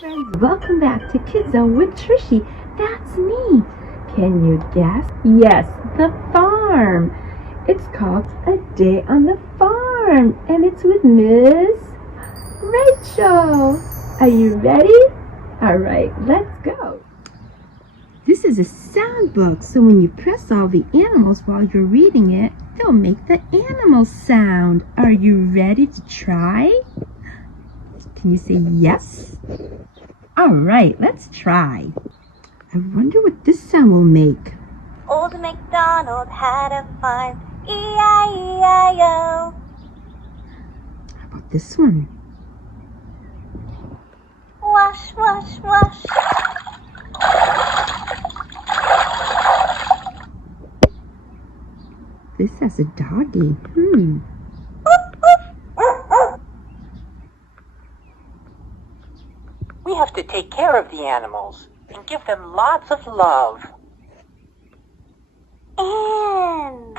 friends, welcome back to Kids Zone with Trishy. That's me. Can you guess? Yes, the farm. It's called A Day on the Farm, and it's with Miss Rachel. Are you ready? All right, let's go. This is a sound book, so when you press all the animals while you're reading it, they'll make the animal sound. Are you ready to try? Can you say yes? All right, let's try. I wonder what this sound will make. Old MacDonald had a farm, E-I-E-I-O. How about this one? Wash, wash, wash. This has a doggy. We have to take care of the animals and give them lots of love. And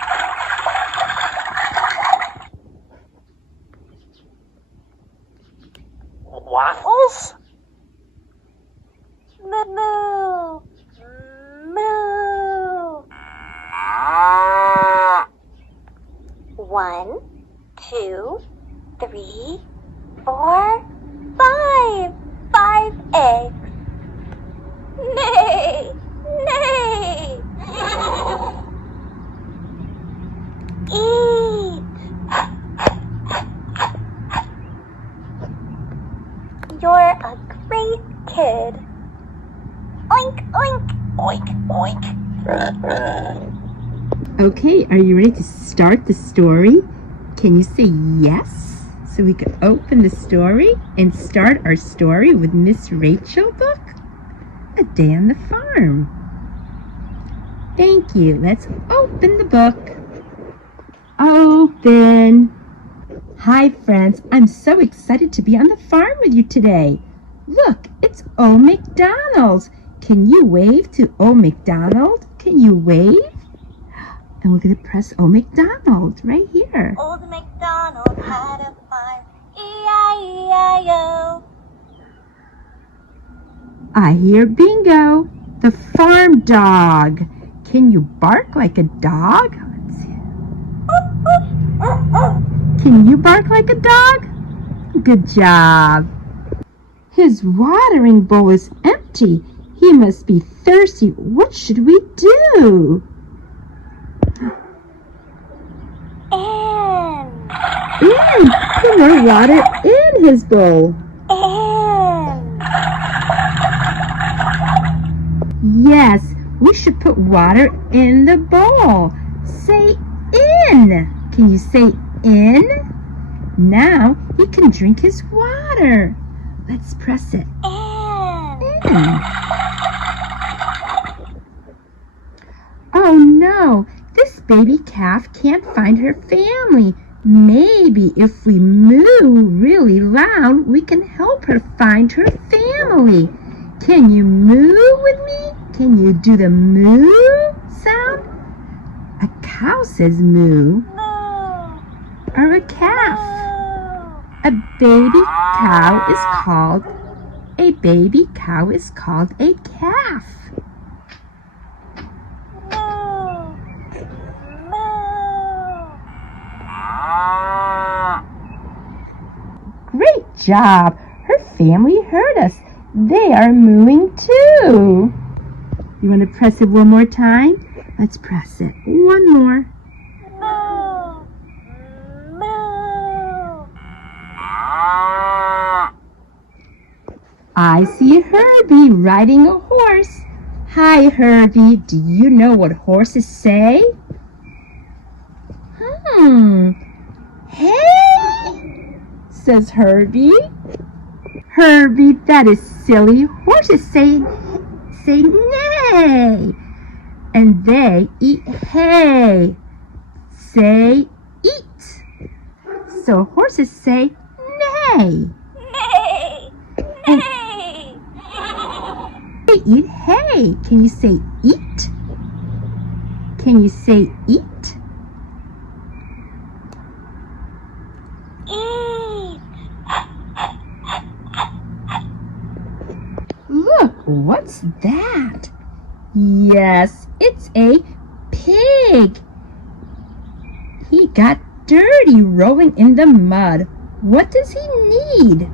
Waffles? moo, moo. 1, 2, 3, 4, 5. 5 eggs. Nay, nay. Eat. You're a great kid. Oink, oink. Oink, oink. Okay, are you ready to start the story? Can you say yes? So we can open the story and start our story with Miss Rachel book, A Day on the Farm. Thank you. Let's open the book. Open. Hi friends, I'm so excited to be on the farm with you today. Look, it's Old MacDonald. Can you wave to Old MacDonald? Can you wave? And we're going to press Old MacDonald right here. Old MacDonald had a farm, E-I-E-I-O. I hear Bingo, the farm dog. Can you bark like a dog? Let's see. Can you bark like a dog? Good job. His watering bowl is empty. He must be thirsty. What should we do? Put more water in his bowl. Yes, we should put water in the bowl. Say in. Can you say in? Now he can drink his water. Let's press it. In. Oh no, this baby calf can't find her family. Maybe if we moo really loud, we can help her find her family. Can you moo with me? Can you do the moo sound? A cow says moo. Or a calf. A baby cow is called a calf. Great job! Her family heard us. They are mooing too. You want to press it one more time? Let's press it. One more. Moo, moo. I see Herbie riding a horse. Hi, Herbie. Do you know what horses say? Hey, says Herbie. Herbie, that is silly. Horses say neigh. And they eat hay. Say eat. So horses say neigh. Nay, nay. They eat hay. Can you say eat? Can you say eat? What's that? Yes, it's a pig. He got dirty rolling in the mud. What does he need?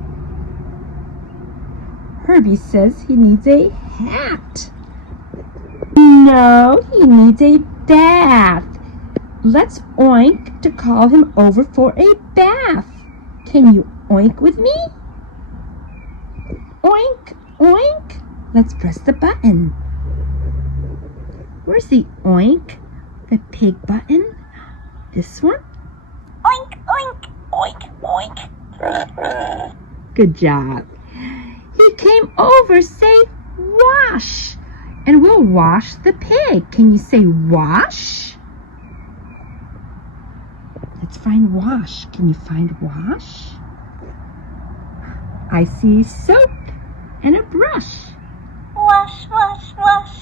Herbie says he needs a hat. No, he needs a bath. Let's oink to call him over for a bath. Can you oink with me? Oink, oink. Let's press the button. Where's the oink? The pig button? This one? Oink, oink, oink, oink. Good job. He came over, say wash. And we'll wash the pig. Can you say wash? Let's find wash. Can you find wash? I see soap and a brush. Wash, wash, wash.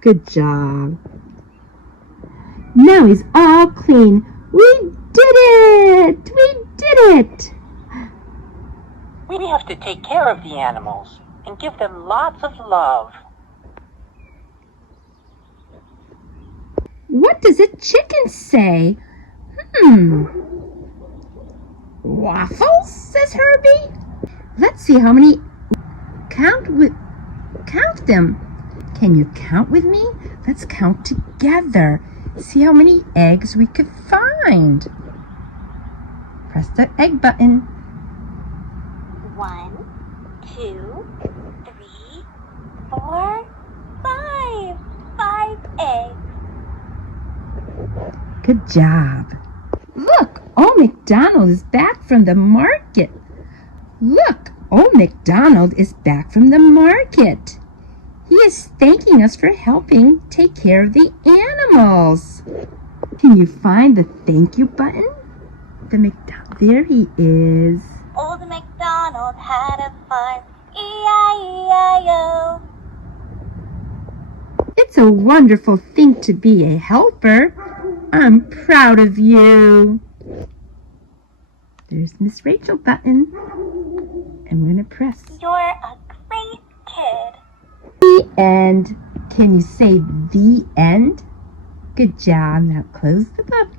Good job. Now he's all clean. We did it! We did it! We have to take care of the animals and give them lots of love. What does a chicken say? Waffles, says Herbie. Let's see how many. Count them. Can you count with me? Let's count together. See how many eggs we could find. Press the egg button. 1, 2, 3, 4, 5. 5 eggs. Good job. Look, Old MacDonald is back from the market. Look, Old MacDonald is back from the market. He is thanking us for helping take care of the animals. Can you find the thank you button? There he is. Old MacDonald had a farm, E-I-E-I-O. It's a wonderful thing to be a helper. I'm proud of you. There's Miss Rachel button. And we're going to press. You're a great kid. The end. Can you say the end? Good job. Now close the book.